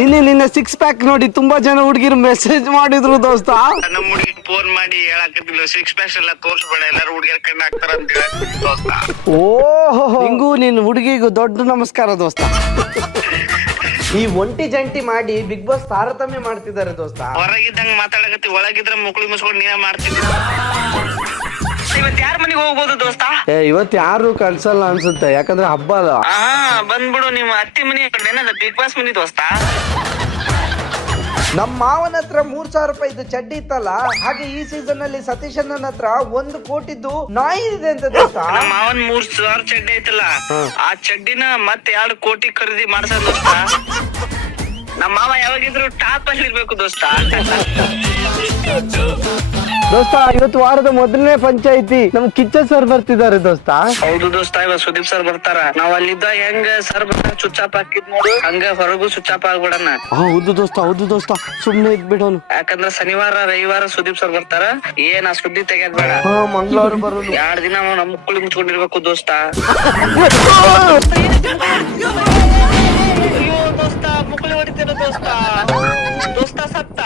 ನಿನ್ನೆ six pack ನೋಡಿ ತುಂಬಾ ಜನ ಹುಡುಗಿರು ಮೆಸೇಜ್ ಮಾಡಿದ್ರು ದೋಸ್ತ. ನಮ್ಮ ಹುಡುಗಿ ಫೋನ್ ಮಾಡಿ ಹೇಳಕತ್ತಿಲ್ಲ ಸಿಕ್ಸ್ ಪ್ಯಾಕ್ಸ್ ಎಲ್ಲ ತೋರ್ಸ್ಬೇಡ ಎಲ್ಲಾರು ಹುಡುಗಿಯರ್ ಕಣ್ಣು ಹಾಕ್ತಾರ ಅಂತ ದೋಸ್ತ. ಓಹೋ, ಹಿಂಗೂ ನಿನ್ ಹುಡುಗಿಗೂ ದೊಡ್ಡ ನಮಸ್ಕಾರ ದೋಸ್ತ. ಈ ಒಂಟಿ ಜಂಟಿ ಮಾಡಿ ಬಿಗ್ ಬಾಸ್ ತಾರತಮ್ಯ ಮಾಡ್ತಿದ್ದಾರೆ ದೋಸ್ತ. ಹೊರಗಿದ್ದಂಗ ಮಾತಾಡಕತ್ತಿ, ಒಳಗಿದ್ರ ಮುಕ್ಳಿ ಮುಸ್ಕೊಂಡು ನೀನೇ ಮಾಡ್ತಿದ್ದಿ. ಇವತ್ ಯಾರ ಮನೆಗೆ ಹೋಗ್ಬೋದು ದೋಸ್ತ? ಇವತ್ ಯಾರು ಕಳ್ಸಲ್ಲ ಅನ್ಸುತ್ತೆ, ಯಾಕಂದ್ರೆ ಹಬ್ಬ ಅಲ್ಲ. ಬಂದ್ಬಿಡು, ನಿಮ್ಮ ಅತ್ತಿ ಮನಿ ಏನದ ಬಿಗ್ ಬಾಸ್ ಮನಿ ದೋಸ್ತ. ನಮ್ ಮಾವನ ಹತ್ರ 3,000 ರೂಪಾಯಿದು ಚಡ್ಡಿ ಇತ್ತಲ್ಲ, ಹಾಗೆ ಈ ಸೀಸನ್ ಅಲ್ಲಿ ಸತೀಶ್ ಅಣ್ಣನ ಹತ್ರ 1 ಕೋಟಿದ್ದು ನಾಯಿ ಇದೆ ಅಂತ ದೋಸ್ತ. ನಮ್ಮ ಮಾವನ್ 3,000 ಚಡ್ಡಿ ಐತಲ್ಲ, ಆ ಚಡ್ಡಿನ ಮತ್ತೆ 2 ಕೋಟಿ ಖರೀದಿ ಮಾಡ್ಸ ದೋಸ್ತ. ನಮ್ಮ ಮಾವ ಯಾವಾಗಿದ್ರು ಟಾಪ್ ಅಲ್ಲಿ ಇರ್ಬೇಕು ದೋಸ್ತ. ದೋಸ್ತ, ಇವತ್ತು ವಾರದ ಮೊದಲನೇ ಪಂಚಾಯಿತಿ ನಮ್ ಕಿಚ್ಚ ಸರ್ ಬರ್ತಿದ್ದಾರೆ ದೋಸ್ತ. ಹೌದು ದೋಸ್ತ, ಇವಾಗ ಸುದೀಪ್ ಸರ್ ಬರ್ತಾರ. ನಾವ್ ಅಲ್ಲಿದ್ದ ಹೆಂಗ ಸರ್ ಬರ್ತಾರ ಸ್ವಿಚ್ ಆಫ್ ಹಾಕಿದ್ ನೋಡು, ಹಂಗ ಹೊರಗೂ ಸ್ವಿಚ್ ಆಫ್ ಆಗ್ಬಿಡಣ. ಹೌದು ದೋಸ್ತ, ಹೌದು ದೋಸ್ತ, ಸುಮ್ನೆ ಇದ್ಬಿಡೋನು. ಯಾಕಂದ್ರ ಶನಿವಾರ ರವಿವಾರ ಸುದೀಪ್ ಸರ್ ಬರ್ತಾರ, ಏನ್ ಆ ಸುದ್ದಿ ತೆಗೆದ್ ಬೇಡ. ಮಂಗಳವಾರ ಬರೋದು. 2 ದಿನ ನಮ್ಮ ಮುಕ್ಕಳಿ ಮುಚ್ಕೊಂಡಿರ್ಬೇಕು ದೋಸ್ತ. ಅಯ್ಯೋ ದೋಸ್ತ, ಮುಕ್ಕಳಿ ಹೊಡಿತೇನೆ ದೋಸ್ತ. ದೋಸ್ತ ಸತ್ತ.